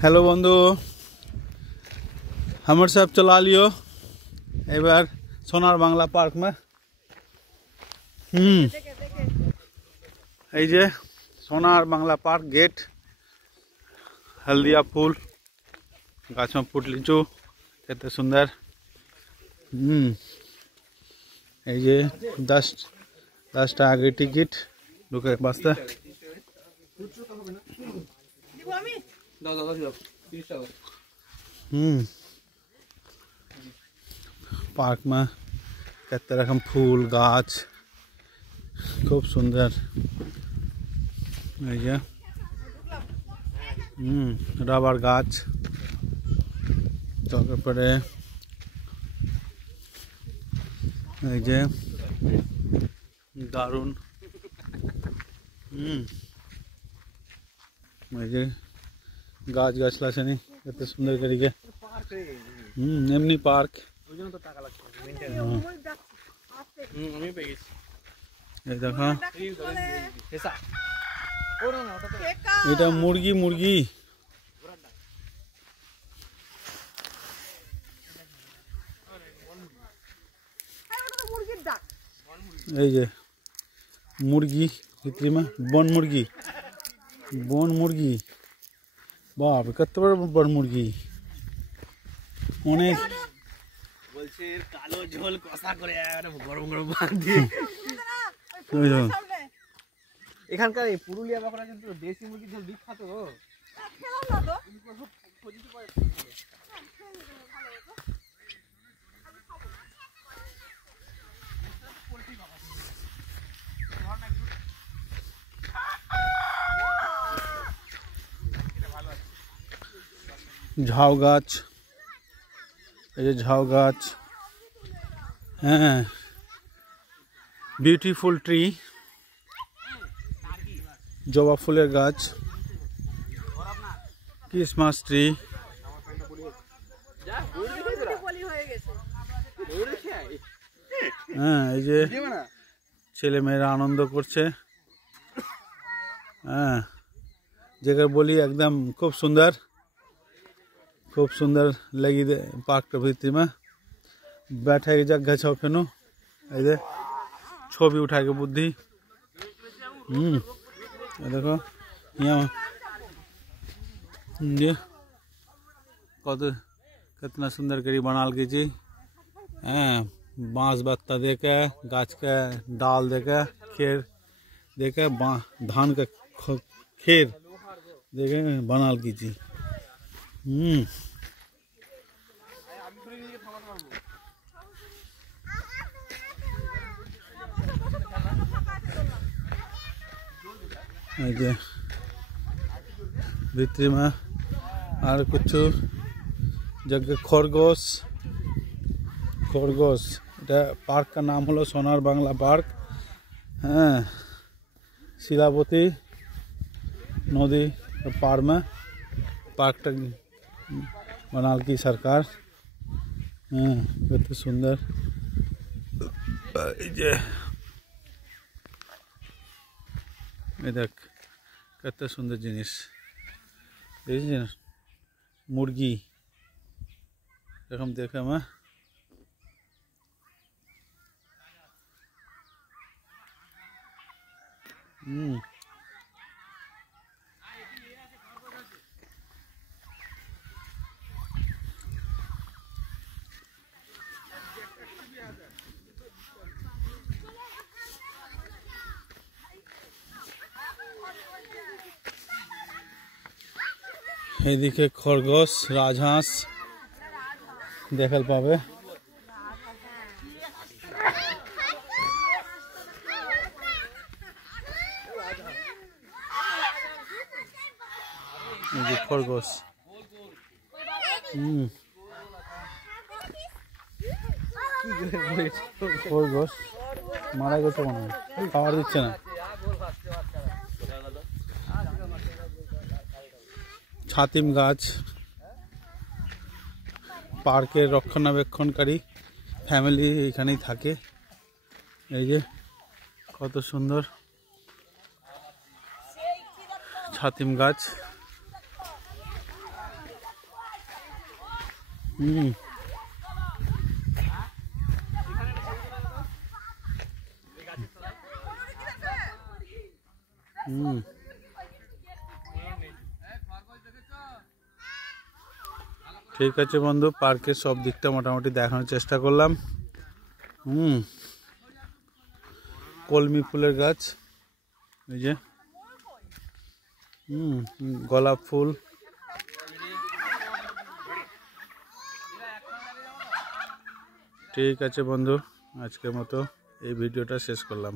Hello बंधु हमर सब चला लियो एबार सोनार बांग्ला पार्क में এই যে সোনার বাংলা পার্ক गेट हल्दिया फूल गाछ में फूट लिचू कते सुंदर এই যে 10 টাকা टिकट ढुके वास्ते पार्क में कते रकम फूल गाछ खूब सुंदर रबर गाछ पड़े दारुण गाछ गाछला छे कते सुंदर करिके एमनी पार्क देखो এটা মুরগি মুরগি এই যে মুরগি ভিতরে में বন মুরগি বাপ কত বড় বন মুরগি অনেক বলছে কালো ঝোল কষা করে গরম গরম ভাত দিয়ে এখানকার এই পুরুলিয়া বাঁকুড়া কিন্তু দেশি মুরগির ঝোল বিখ্যাত झाव गाछ झाव गाछ ब्यूटीफुल ट्री जबा फुलेर गाछ क्रिसमास ट्री छेले मेয়েরা आनंद करছে जगह बोली एकदम खूब सुंदर लगी पार्क के भीतर में बैठे के जगह छो फेनु छवि उठा के बुद्धि देखो यहाँ ये कितना सुंदर करी बनाल की जी बांस बत्ता देके गाछ के डाल देके खेर देके धान का खेर देके बनाल की जी भीतर में और कुछ जगह खरगोश पार्क का नाम हलो सोनार बांग्ला पार्क शिलावती नदी पार में पार्क बनाल की सरकार कत सुंदर देख कत सुंदर जिनिस मुर्गी एरकम देखे मैं एदिके खरगोश राजहांस देखल पावे खरगोश खरगोश मारा गए खावार दिच्छे ना छातिम गाछ पार्केर रक्षणाबेक्षणकारी फैमिली एखानेई थाके এই যে কত সুন্দর ছাতিম গাছ হুম হুম ঠিক আছে বন্ধু, পার্কের সব দিকটা মোটামুটি দেখানোর চেষ্টা করলাম। কলমি ফুলের গাছ, এই যে গোলাপ ফুল। ঠিক আছে বন্ধু, আজকের মতো এই ভিডিওটা শেষ করলাম।